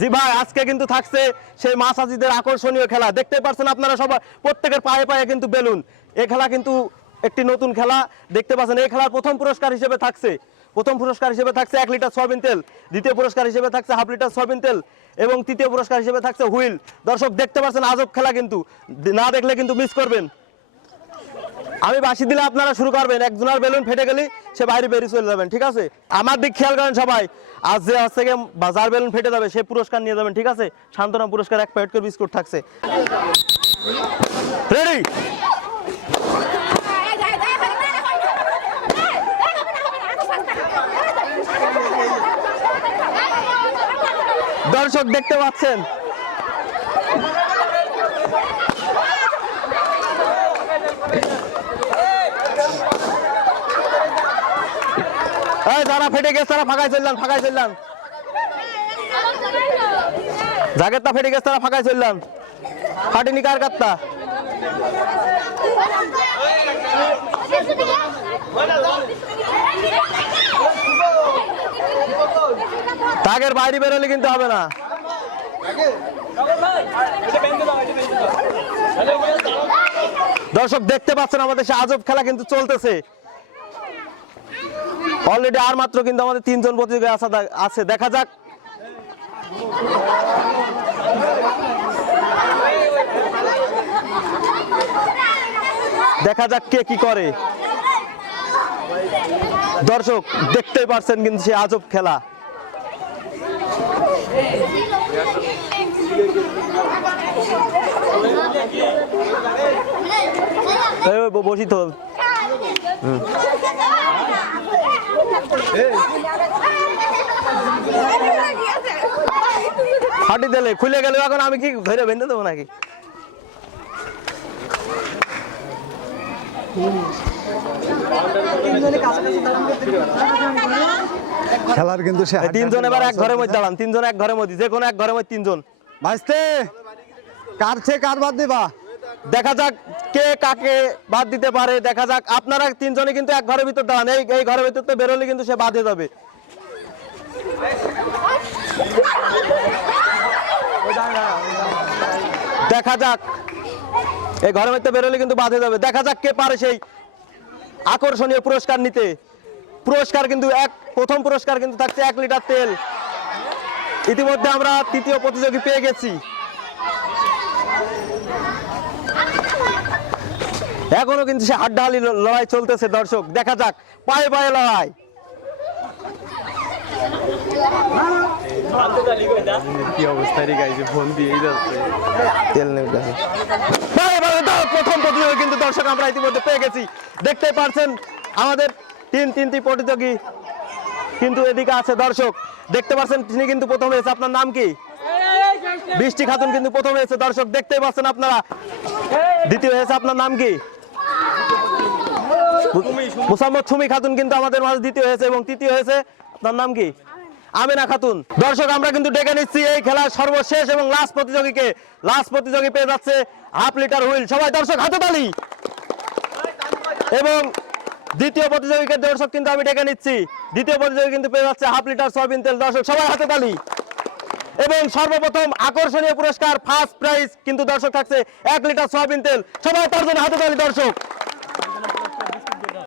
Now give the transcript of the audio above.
জি ভাই, আজকে কিন্তু থাকছে সেই মাসাজিদের আকর্ষণীয় খেলা। দেখতে পাচ্ছেন আপনারা সবাই, প্রত্যেকের পায়ে পায়ে কিন্তু বেলুন। এই খেলা কিন্তু একটি নতুন খেলা। দেখতে পাচ্ছেন এই খেলার প্রথম পুরস্কার হিসেবে থাকছে 1 লিটার সয়াবিন তেল, দ্বিতীয় পুরস্কার হিসেবে থাকছে 1/2 লিটার সয়াবিন তেল এবং তৃতীয় পুরস্কার হিসেবে থাকছে হুইল। দর্শক দেখতে পাচ্ছেন আজব খেলা, কিন্তু না দেখলে কিন্তু মিস করবেন। আমি বাঁশি দিলে আপনারা শুরু করবেন, একজনের বেলুন ফেটে গেলে সে বাইরে বেরিয়ে চলে যাবেন, ঠিক আছে? আমার দিক খেয়াল করেন সবাই। আজ যে আজ থেকে যার বেলুন ফেটে যাবে সে পুরস্কার নিয়ে যাবেন, ঠিক আছে? সান্ত্বনা পুরস্কার 1 প্যাকেট করে বিস্কুট থাকছে। রেডি? দর্শক দেখতে পাচ্ছেন যারা ফেটে গেছে তারা ফাঁকায় চললাম। জাগেরটা ফেটে গেছে তারা ফাঁকায় চললাম। ফাটিনি কার কাত্তা? তাগের বাইরে বেরোলে কিন্তু হবে না। দর্শক দেখতে পাচ্ছেন আমাদের সে আজব খেলা কিন্তু চলতেছে অলরেডি। আর মাত্র কিন্তু আমাদের 3 জন প্রতিযোগী আছে। দেখা যাক কে কি করে। দর্শক দেখতেই পাচ্ছেন কিন্তু সে আজব খেলা। বসি তো ফাটি দিলে খুলে গেল, এখন আমি কি ধরে বেঁধে দেবো নাকি? খেলার কিন্তু 3 জন এবার এক ঘরের মধ্যে দাঁড়ান, 3 জন এক ঘরের মধ্যে, যে কোনো এক ঘরের মধ্যে 3 জন। ভাইস্তে কার বাদ দিবা? দেখা যাক কে কাকে বাদ দিতে পারে। দেখা যাক, আপনারা 3 জনই কিন্তু এক ঘরের ভিতর দাঁড়ান। এই ঘরের ভিতর তো বেরোলে কিন্তু সে বাদে যাবে। দেখা যাক, এই ঘরের মধ্যে বেরোলে কিন্তু বাধে যাবে। দেখা যাক কে পারে সেই আকর্ষণীয় পুরস্কার নিতে। পুরস্কার কিন্তু প্রথম পুরস্কার কিন্তু থাকছে 1 লিটার তেল। ইতিমধ্যে আমরা তৃতীয় প্রতিযোগী পেয়ে গেছি। এখনো কিন্তু সে হাড্ডাহাড্ডি লড়াই চলতেছে। দর্শক দেখা যাক, পায়ে পায়ে লড়াই। কি অবস্থা রে গাইছে, ফোন দিয়েই যাচ্ছে। তেল নেই প্রথম প্রতিযোগী কিন্তু দর্শক আমরা ইতিমধ্যে পেয়ে গেছি। দেখতে পাচ্ছেন আমাদের তিনটি প্রতিযোগী কিন্তু এদিকে আছে। দর্শক দেখতে পাচ্ছেন তিনি কিন্তু প্রথম হয়েছে। আপনার নাম কি? বৃষ্টি খাতুন কিন্তু প্রথম হয়েছে। দর্শক দেখতেই পাচ্ছেন আপনারা। দ্বিতীয় হয়েছে, আপনার নাম কি? মুসাম্মদ সুমি খাতুন কিন্তু আমাদের মাঝে দ্বিতীয় হয়েছে এবং তৃতীয় হয়েছে, আপনার নাম কি? আমিনা খাতুন। দর্শক আমরা কিন্তু ডেকে নিচ্ছি এই খেলার সর্বশেষ এবং লাস্ট প্রতিযোগীকে। লাস্ট প্রতিযোগী পেয়ে যাচ্ছে 1/2 লিটার হুইল। সবাই দর্শক হাতে তালি। এবং দ্বিতীয় প্রতিযোগীকে দর্শক কিন্তু আমি ডেকে নিচ্ছি। দ্বিতীয় প্রতিযোগী কিন্তু পেয়ে যাচ্ছে 1/2 লিটার সয়াবিন তেল। দর্শক সবাই হাতে তালি। এবং সর্বপ্রথম আকর্ষণীয় পুরস্কার ফার্স্ট প্রাইজ কিন্তু দর্শক থাকছে 1 লিটার সয়াবিন তেল। সবাই তার জন্য হাতে তালি দর্শক।